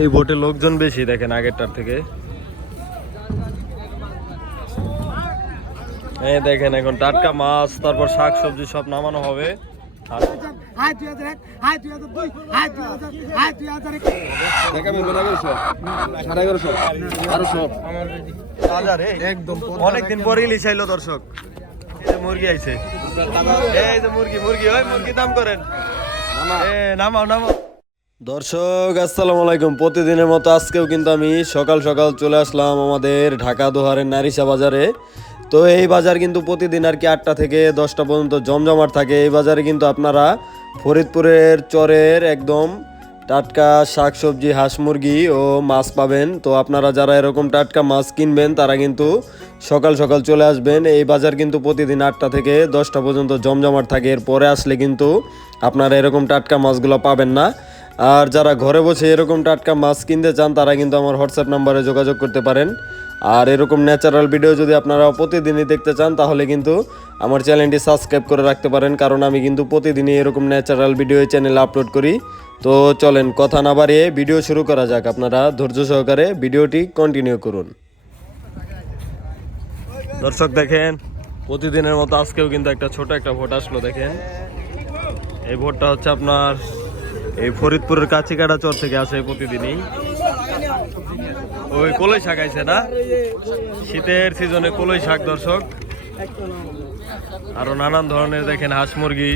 এই বোটে লোকজন বেশি দেখেন আগেরটার থেকে। এই দেখেন এখন টাটকা মাছ তারপর শাক সবজি সব নামানো হবে। অনেকদিন পরে ইলিশ আইলো দর্শক। মুরগি আইছে। এই যে মুরগি মুরগি ওই মুরগি দাম করেন। নামাও নামাও। দর্শক, আসসালামু আলাইকুম। প্রতিদিনের মতো আজকেও কিন্তু আমি সকাল সকাল চলে আসলাম আমাদের ঢাকা দোহারের নারিশা বাজারে। তো এই বাজার কিন্তু প্রতিদিন আর কি আটটা থেকে দশটা পর্যন্ত জমজমাট থাকে। এই বাজারে কিন্তু আপনারা ফরিদপুরের চরের একদম টাটকা শাকসবজি, হাঁস মুরগি ও মাছ পাবেন। তো আপনারা যারা এরকম টাটকা মাছ কিনবেন, তারা কিন্তু সকাল সকাল চলে আসবেন। এই বাজার কিন্তু প্রতিদিন আটটা থেকে দশটা পর্যন্ত জমজমাট থাকে। এর পরে আসলে কিন্তু আপনারা এরকম টাটকা মাছগুলো পাবেন না। আর যারা ঘরে বসে এরকম টাটকা মাছ কিনতে চান, তারা কিন্তু আমার হোয়াটসঅ্যাপ নাম্বারে যোগাযোগ করতে পারেন। আর এরকম ন্যাচারাল ভিডিও যদি আপনারা প্রতিদিনই দেখতে চান, তাহলে কিন্তু আমার চ্যানেলটি সাবস্ক্রাইব করে রাখতে পারেন, কারণ আমি কিন্তু প্রতিদিনই এরকম ন্যাচারাল ভিডিও চ্যানেলে আপলোড করি। তো চলেন, কথা না বাড়িয়ে ভিডিও শুরু করা যাক। আপনারা ধৈর্য সহকারে ভিডিওটি কন্টিনিউ করুন। দর্শক দেখেন, প্রতিদিনের মতো আজকেও কিন্তু একটা ছোট একটা ভোট আসলো, দেখেন। এই ভোটটা হচ্ছে আপনার এই ফরিদপুরের কাছিকাটা চর থেকে আসে প্রতিদিনই। ওই কলই শাক আইছে না? শীতের সিজনে কলই শাক দর্শক। আরও নানান ধরনের দেখেন হাঁস মুরগি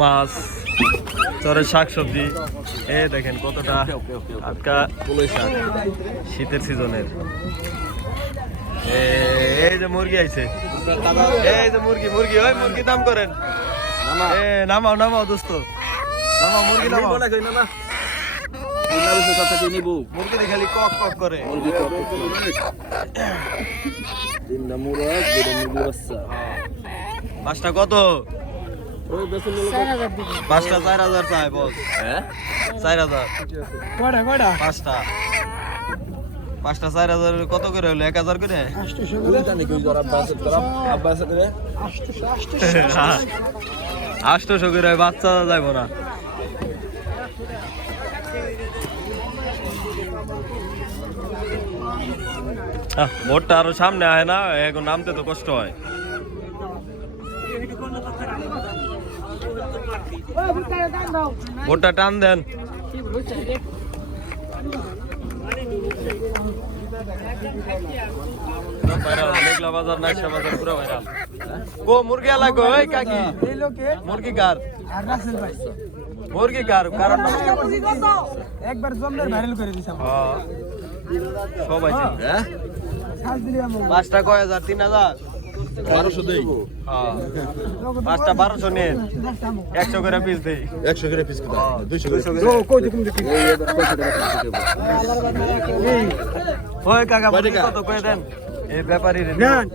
মাছ চরের শাক সবজি। এ দেখেন কতটা আটকা কলই শাক শীতের সিজনের। এই যে মুরগি আইছে। এই যে মুরগি মুরগি ওই মুরগি দাম করেন। এ নামাও নামাও দোস্ত। নামাও মুরগি নামাও। মুরগি খালি কক কক করে। পাঁচটা কত? পাঁচটা চার হাজার চাই বস। চার হাজার। কয়টা কয়টা? পাঁচটা। পাঁচটা চার হাজার কত করে হলো? এক হাজার করে? আষ্টশো করে বাচ্চা যাইব না। ভোটটা আরও সামনে আয় না এখন নামতে তো কষ্ট হয়। ভোটটা টান দেন। মেঘলা বাজার নাকশা বাজার পুরো ভাইরাল। কো মুরগি আলা গো ওই কাকি। মুরগি কার? আর রাসেল ভাই মুরগি কার? কারণ একবার জমদের ভাইরাল করে দিছাম। সবাই হ্যাঁ? পাঁচটা কয় হাজার? তিন হাজার? বারোশো দেই। হ্যাঁ। পাঁচটা বারোশো নিন। একশো করে পিস দেই। একশো করে পিস হ্যাঁ, দুইশো দুইশো করে। করে ওই কাকা কত দেন? এই ব্যাপারী রে। নেন।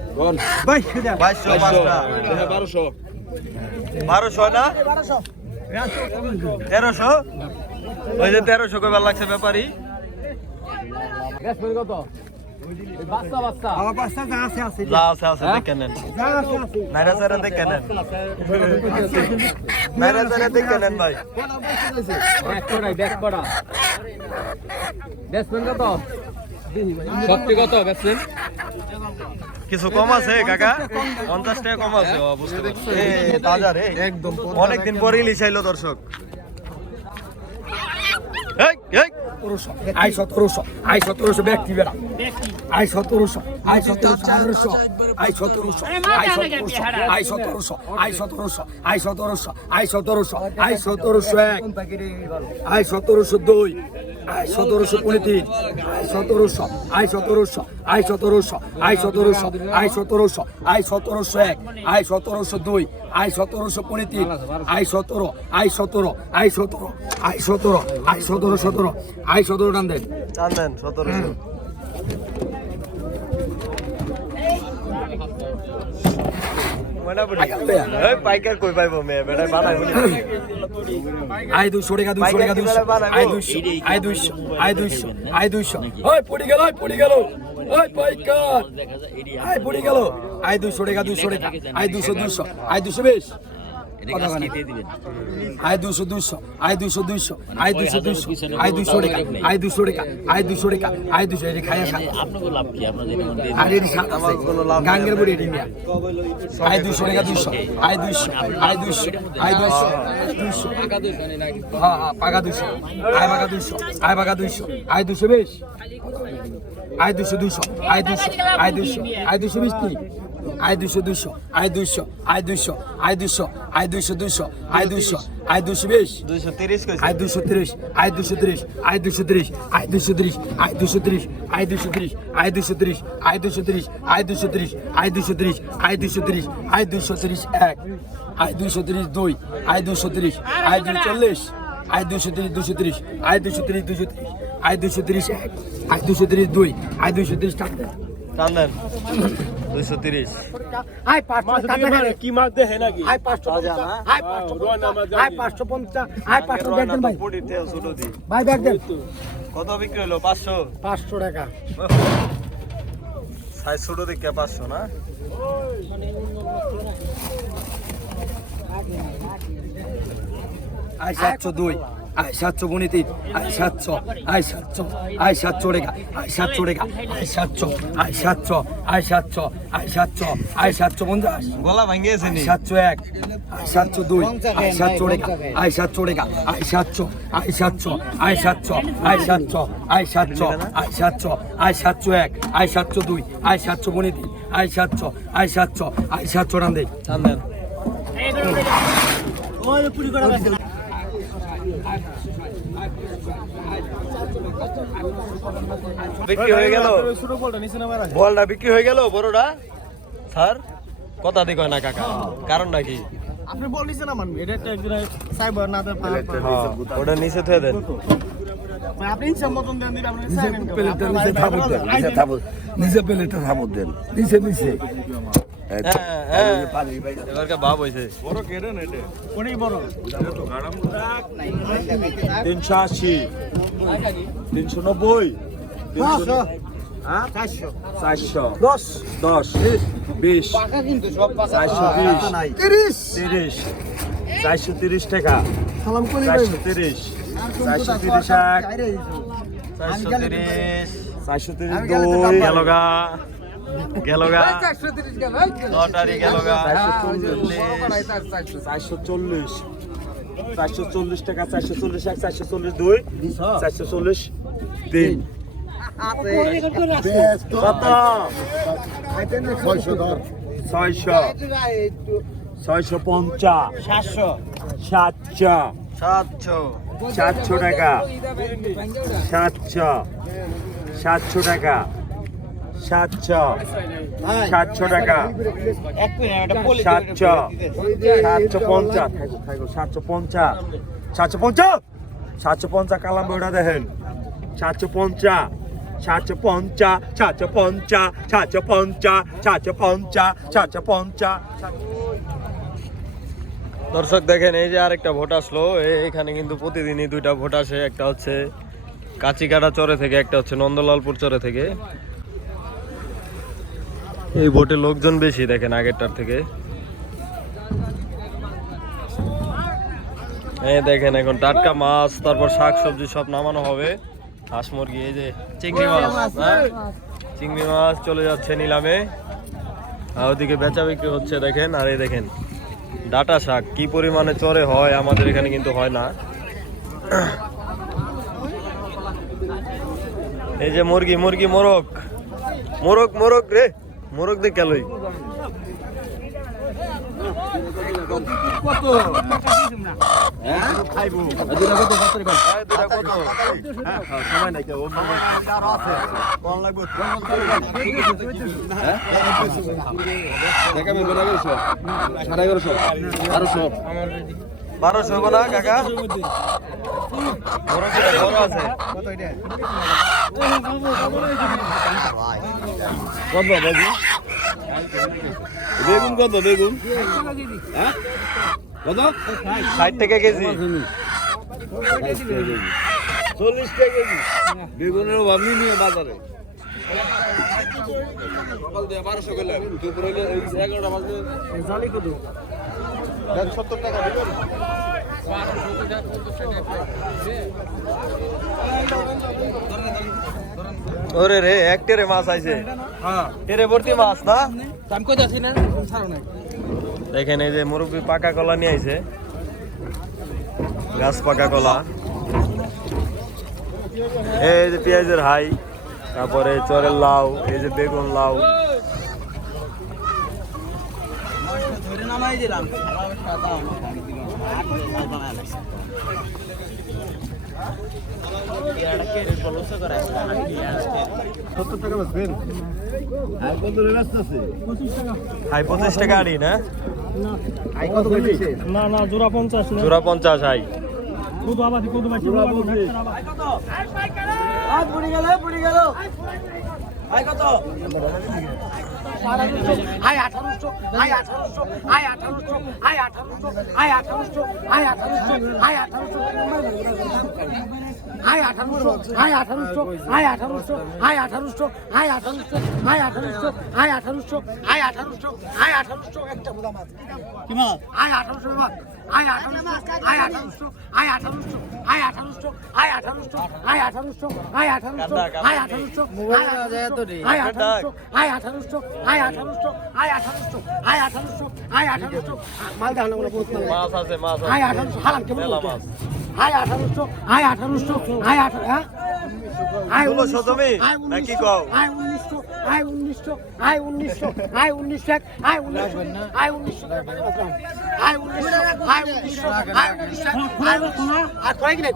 বাইশশো পাঁচটা হ্যাঁ বারোশো। বারোশো না? তেরোশো? ওই যে তেরোশো কবার লাগছে ব্যাপারী। আমার কিছু কম আছে কাকা? পঞ্চাশ টাকা কম আছে অনেকদিন পরে ইলিশ আইলো দর্শক। এই, আই সতেরোশো আই সতেরোশো ব্যক্তি বেড়া। আই সতেরোশো আই সতেরোশো আঠারোশো আই সতেরোশো আই সতেরোশো আই সতেরোশো আই সতেরোশো আই সতেরোশো আই সতেরোশো আই সতেরোশো এক আই সতেরোশো দুই আই সতেরোশো পঁয়ত্রিশ আয় সতেরোশো আয় সতেরোশো আয় সতেরোশো আয় সতেরোশো আয় সতেরোশো আয় সতেরোশো এক, আয় সতেরোশো দুই, আয় সতেরোশো পঁয়ত্রিশ আয় সতেরো আয় সতেরো আয় সতেরো আয় সতেরো আয় সতেরো সতেরো, আয় সতেরো টান দেন টান দেন, সতেরোশো মোটামুটি। এই পাইকার কই পাইবো বেটা? বানাই আই দুশো টাকা দুশো টাকা দুশো আই দুশো আই দুশো আই দুশো আই দুশো ওই পড়ে গেল পড়ে গেল। ওই পাইকার। আই পড়ে গেল। আই দুশো টাকা দুশো টাকা। আই দুশো দুশো আই দুশো বিশ। কতখানি আয় দুশো দুশো আয় দুশো দুশো আয় দুশো দুশো আয় দুশো টাকা আয় দুশো টাকা আয় দুশো টাকা আয় দুশো এটা যেটা মধ্যে আর এটি সাত আছে গাঙ্গের বুড়ি এটি মিয়া আয় দুশো টাকা দুশো আয় দুশো আয় দুশো আয় দুশো দুশো হ্যাঁ হ্যাঁ পাকা দুশো আয় পাকা দুশো আয় পাকা দুশো আয় দুশো বেশ আয় দুশো দুশো আয় দুশো আয় দুশো আয় দুশো বিশ কি আয় দুশো দুশো আয় দুশো আয় দুশো আয় দুশো আয় দুশো দুশো আয় দুশো আয় দুশো বেশ দুইশো তিরিশ আয় দুশো তিরিশ আয় দুশো তিরিশ আয় দুশো তিরিশ আয় দুশো তিরিশ আয় দুশো তিরিশ আয় দুশো তিরিশ আয় দুশো তিরিশ আয় দুশো তিরিশ আয় দুশো তিরিশ আয় দুশো তিরিশ আয় দুশো তিরিশ আয় দুশো তিরিশ এক আয় দুশো তিরিশ দুই আয় দুশো তিরিশ আয় দুশো চল্লিশ আয় দুশো তিরিশ দুশো তিরিশ আয় দুশো তিরিশ দুশো তিরিশ আয় দুশো তিরিশ এক আয় দুশো তিরিশ দুই আয় দুশো তিরিশ টান দেন দুইশো তিরিশ। মানে কি মাছ দেখে নাকি? পাঁচশো পঞ্চাশ ভাই। কত বিক্রি হলো? পাঁচশো? পাঁচশো টাকা। সাইজ ছোট দেখে পাঁচশো না? সাতশো দুই। আয় সাতশো গুণি তিন আয় সাতশো আয় সাতশো আয় সাতশো রেখা আয় সাতশো রেখা আয় সাতশো আয় সাতশো আয় সাতশো আয় সাতশো আয় সাতশো পঞ্চাশ গলা নি সাতশো এক আয় সাতশো দুই আয় সাতশো রেখা আয় সাতশো রেখা আয় সাতশো আয় সাতশো আয় সাতশো আয় সাতশো আয় সাতশো আয় সাতশো আয় সাতশো এক আয় সাতশো দুই আয় সাতশো গুণি তিন আয় সাতশো আয় সাতশো আয় সাতশো রান দেয় বিক্রি হয়ে গেল। বলটা বিক্রি হয়ে গেল বড়টা? স্যার কথা দি কয় না কাকা কারণ নাকি আপনি বলিছেন আমার এটা একটা একদিন সাইবার না দেন হ্যাঁ, ওটা নিচে থুয়ে দেন। আপনি ইচ্ছা মতন দেন দিন আপনি প্লেটটা নিচে থাবত দেন নিচে থাবত নিচে প্লেটটা থাবত দেন নিচে নিচে। হ্যাঁ, হ্যাঁ। তিনশো আশি। তিনশো নব্বই। চারশো। দশ। দশ। বিশ। চারশো বিশ। তিরিশ। তিরিশ। চারশো তিরিশ টাকা। চারশো তিরিশ। চারশো তিরিশ এক। চারশো তিরিশ। চারশো তিরিশ দুই। গেল গা। গেল গা লটারি গেল গা। চারশো চল্লিশ। চারশো চল্লিশ। টাকা চারশো চল্লিশ এক চারশো চল্লিশ দুই চারশো চল্লিশ তিন। কত ছয়শো ছয়শো পঞ্চাশ। সাতশো। সাতশো। সাতশো। সাতশো টাকা। সাতশো। সাতশো টাকা। সাতশো। সাতশো টাকা। সাতশো। সাতশো পঞ্চাশ। সাতশো পঞ্চাশ। সাতশো পঞ্চাশ? সাতশো পঞ্চাশ কালাম ওটা দেখেন। সাতশো পঞ্চাশ। সাতশো পঞ্চাশ। সাতশো পঞ্চাশ। সাতশো পঞ্চাশ। সাতশো পঞ্চাশ। সাতশো পঞ্চাশ। দর্শক দেখেন এই যে আরেকটা ভোট আসলো। এ- এখানে কিন্তু প্রতিদিনই দুইটা ভোট আসে। একটা হচ্ছে কাচিকাটা চরে থেকে একটা হচ্ছে নন্দলালপুর চরে থেকে। এই ভোটে লোকজন বেশি দেখেন আগেরটার থেকে। এই দেখেন এখন টাটকা মাছ তারপর শাক সবজি সব নামানো হবে। হাঁস মুরগি এই যে চিংড়ি মাছ? চিংড়ি মাছ চলে যাচ্ছে নিলামে। আর ওদিকে বেচা বিক্রি হচ্ছে দেখেন আর এই দেখেন ডাটা শাক কি পরিমাণে চরে হয় আমাদের এখানে কিন্তু হয় না। এই যে মুরগি মুরগি মোরগ। মোরগ মোরগ রে। মোরগ দে কেলই সাড়ে এগারোশো বারোশো হব না কাকা? কত বাবু বেগুন কত বেগুন? হ্যাঁ? কত? ষাট টাকা কেজি। চল্লিশ টাকা কেজি। বেগুনের অভাব নিয়ে বাজারে। বারোশো করলাম দুপুরে এগারোটা বাজে। ওরে রে এক টেরে মাছ আইছে। হ্যাঁ। টেরে ভর্তি মাছ না? দেখেন এই যে মুরব্বী পাকা কলা নিয়ে আইছে। গাছ পাকা কলা। এই যে পেঁয়াজের হাই তারপরে চরের লাউ এই যে বেগুন লাউ। হাই পঁচিশ টাকা না? না না জোড়া পঞ্চাশ জোড়া পঞ্চাশ হাই। কত আবাদি কত বাকি জোড়া বলছে আজ বুড়ি কত? আয় আঠারোশো আয় আঠারোশো আয় আঠারোশো আয় আঠারোশো আয় আঠারোশো আয় আঠারোশো আয় আঠারোশো আয় আঠারোশো আয় আঠারোশো আয় আঠারোশো আয় আঠারোশো আয় আঠারোশো আয় আঠারোশো আয় আঠারোশো আয় আঠারোশো আয় আঠারোশো একটা বোলা মাছ আয় আঠারোশো বাবা আয় আঠারোশো আয় আঠারোশো আয় আঠারোশো আয় আঠারোশো আয় আঠারোশো আয় আঠারোশো আয় আঠারোশো আয় আঠারোশো আয় আঠারোশো আয় আঠারোশো আয় আঠারোশো আয় আঠারোশো আয় আঠারোশো আয় আঠারোশো মালদা হলো বলে বলতে হবে। মাছ আছে মাছ আয় আঠারোশো হারান কেমন আয় আঠারোশো আয় আঠারোশো আয় আঠারো হ্যাঁ আয় উনিশশো? আয় নাকি উনিশশো, আয় উনিশশো আয় উনিশশো আয় উনিশশো আয় উনিশশো এক, আয় উনিশশো আয় উনিশশো আয় উনিশশো আয় উনিশশো আয় উনিশশো আয় উনিশশো আর কয় কি নাই?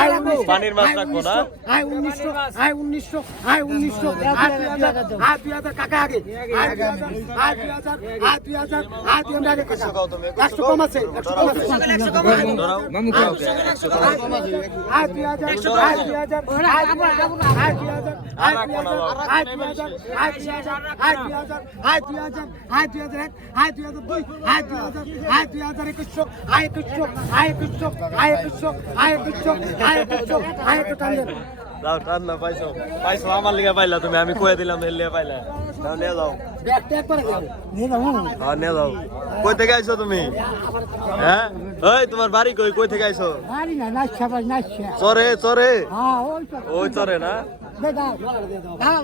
আয় উনিশশো, পানির মাছ রাখব না? উনিশশো, আয় উনিশশো আয় উনিশশো আয় উনিশশো আয় দুই হাজার আয় দুই হাজার কাকা আগে আয় দুই হাজার আয় দুই হাজার আয় দুই হাজার আয় দুই হাজার আগে কাকা একশো কম আছে একশো কম আছে। আয় দুই হাজার আয় দুই হাজার আয় দুই হাজার আয় দুই হাজার আয় দুই হাজার আয় দুই হাজার আয় দুই হাজার আয় দুই হাজার আয় দুই হাজার আয় দুই হাজার আয় দুই হাজার দুই আয় দুই হাজার আয় দুই হাজার একুশশো আয় একুশশো আয় একুশশো আয় একুশশো আয় একুশশো একটু টান টান না পাইছো পাইছো আমার লিগে পাইলা তুমি আমি কয়ে দিলাম এর লিগে পাইলা দাও নিয়ে যাও হ্যাঁ নিয়ে যাও কই থেকে আইছো তুমি হ্যাঁ ওই তোমার বাড়ি কই কই থেকে আইছো বাড়ি না বাড়ি চরে চরে হ্যাঁ ওই চরে না 那个啊